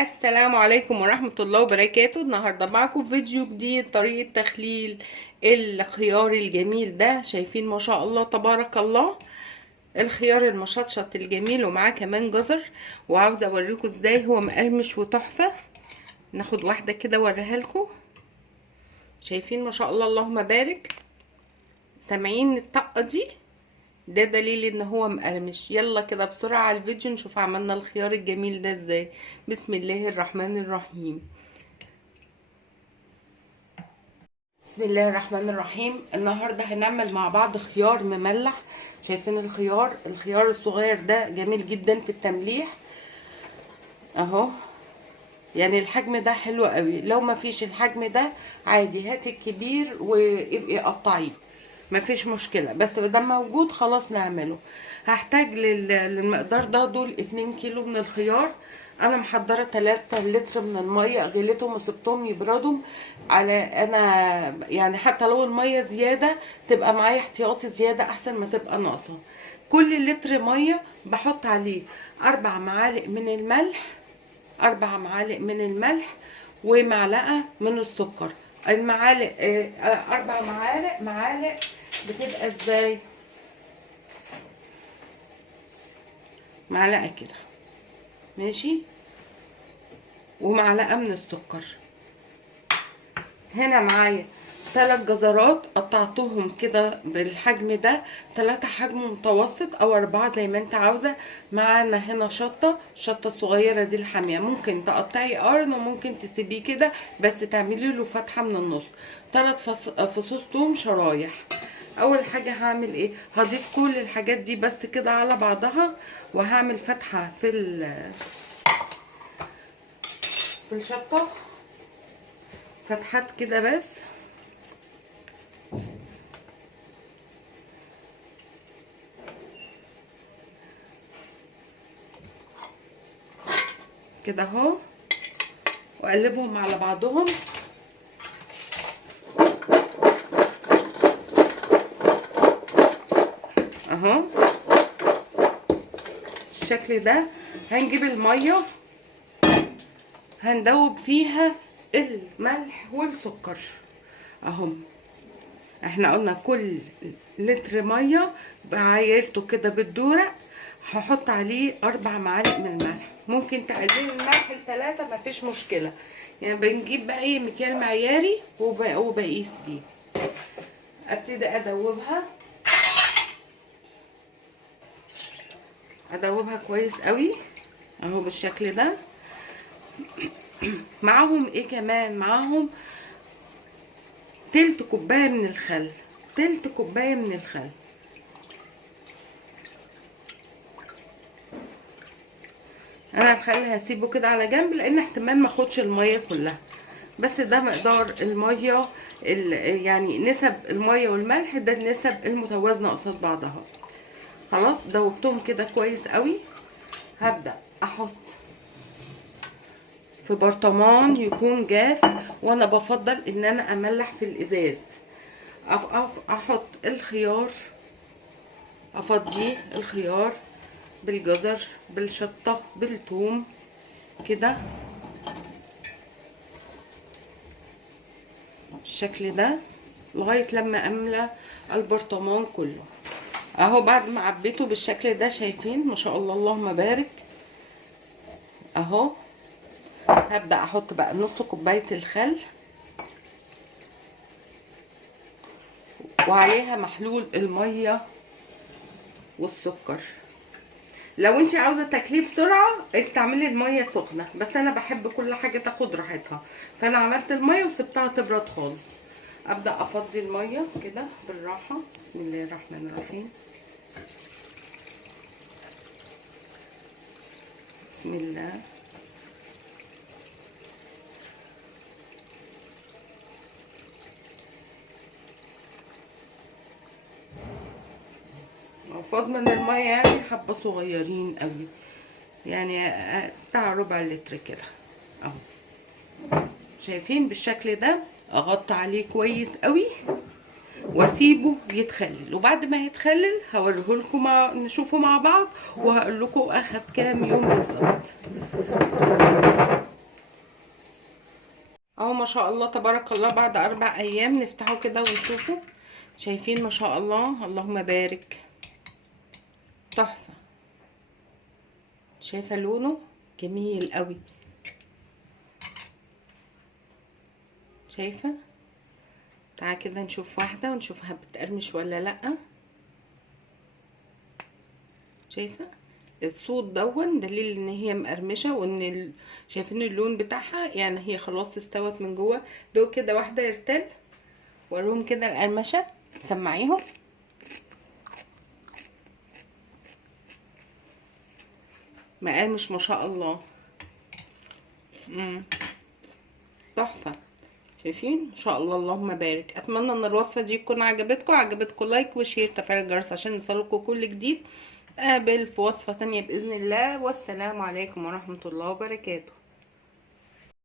السلام عليكم ورحمة الله وبركاته. النهاردة معكم فيديو جديد، طريقة تخليل الخيار الجميل ده. شايفين ما شاء الله تبارك الله الخيار المشطشط الجميل، ومعاه كمان جزر. وعاوزة اوريكم ازاي هو مقرمش وتحفة. ناخد واحدة كده اوريها لكم. شايفين ما شاء الله اللهم بارك؟ سامعين الطقة دي؟ ده دليل ان هو مقرمش. يلا كده بسرعة على الفيديو نشوف عملنا الخيار الجميل ده ازاي. بسم الله الرحمن الرحيم. بسم الله الرحمن الرحيم. النهارده هنعمل مع بعض خيار مملح. شايفين الخيار الصغير ده جميل جدا في التمليح اهو. يعني الحجم ده حلو قوي. لو ما فيش الحجم ده عادي هاتي الكبير وابقي قطعيه، مفيش مشكله، بس ده موجود خلاص نعمله. هحتاج للمقدار ده دول 2 كيلو من الخيار. انا محضره 3 لتر من الميه، غليتهم وسبتهم يبردوا. على انا يعني حتى لو الميه زياده تبقى معايا احتياطي زياده احسن ما تبقى ناقصه. كل لتر ميه بحط عليه 4 معالق من الملح، 4 معالق من الملح ومعلقه من السكر. المعالق 4 معالق بتبقى ازاي؟ معلقه كده ماشي، ومعلقه من السكر. هنا معايا 3 جزرات قطعتهم كده بالحجم ده، 3 حجم متوسط او 4 زي ما انت عاوزه. معانا هنا شطه الصغيره دي الحاميه، ممكن تقطعي قرن وممكن تسيبيه كده بس تعملي له فتحه من النص. 3 فصوص توم شرايح. اول حاجه هعمل ايه؟ هضيف كل الحاجات دي بس كده على بعضها، وهعمل فتحه في الشطه، فتحات كده بس كده اهو، واقلبهم على بعضهم اهو بالشكل ده. هنجيب الميه هندوب فيها الملح والسكر اهو. احنا قلنا كل لتر ميه بعايرته كده بالدورق هحط عليه 4 معالق من الملح. ممكن تقللي الملح ل3 مفيش مشكله. يعني بنجيب بقى ايه مكيال معياري وبقيس بيه. ابتدي ادوبها كويس قوي اهو بالشكل ده. معاهم ايه كمان؟ معاهم تلت كوبايه من الخل، تلت كوبايه من الخل. انا الخل هسيبه كده على جنب لان احتمال ما اخدش الميه كلها، بس ده مقدار الميه يعني نسب الميه والملح ده النسب المتوازنه قصاد بعضها. خلاص دوبتهم كده كويس قوي. هبدا احط في برطمان يكون جاف، وانا بفضل ان انا املح في الازاز. احط الخيار، افضيه الخيار بالجزر بالشطه بالثوم كده بالشكل ده لغايه لما املى البرطمان كله اهو. بعد ما عبيته بالشكل ده شايفين ما شاء الله اللهم بارك اهو. هبدا احط بقى نص كوبايه الخل وعليها محلول الميه والسكر. لو انت عاوزه تاكليه بسرعه استعملي الميه سخنه، بس انا بحب كل حاجه تاخد راحتها، فانا عملت الميه وسبتها تبرد خالص. ابدا افضي الميه كده بالراحه. بسم الله الرحمن الرحيم. بسم الله. فاض من الميه يعني حبه صغيرين قوي، يعني بتاع ربع لتر كده اهو. شايفين بالشكل ده. اغطي عليه كويس قوي واسيبه يتخلل، وبعد ما يتخلل هوريهولكم نشوفه مع بعض وهقول لكم اخد كام يوم بالظبط. اهو ما شاء الله تبارك الله بعد 4 ايام نفتحه كده ونشوفه. شايفين ما شاء الله، اللهم بارك، تحفة. شايفة لونه جميل قوي، شايفة. تعالى كده نشوف واحدة ونشوفها بتقرمش ولا لأ. شايفة الصوت دون دليل ان هي مقرمشة، وان شايفين اللون بتاعها، يعني هي خلاص استوت من جوه. دول كده واحدة يرتل، وروهم كده القرمشة، سمعيهم. مقرمش ما شاء الله. تحفة. شايفين ان شاء الله، اللهم بارك. اتمنى ان الوصفه دي تكون عجبتكم لايك وشير، تفعيل الجرس عشان يوصلكم كل جديد. قابل في وصفه تانية باذن الله، والسلام عليكم ورحمه الله وبركاته.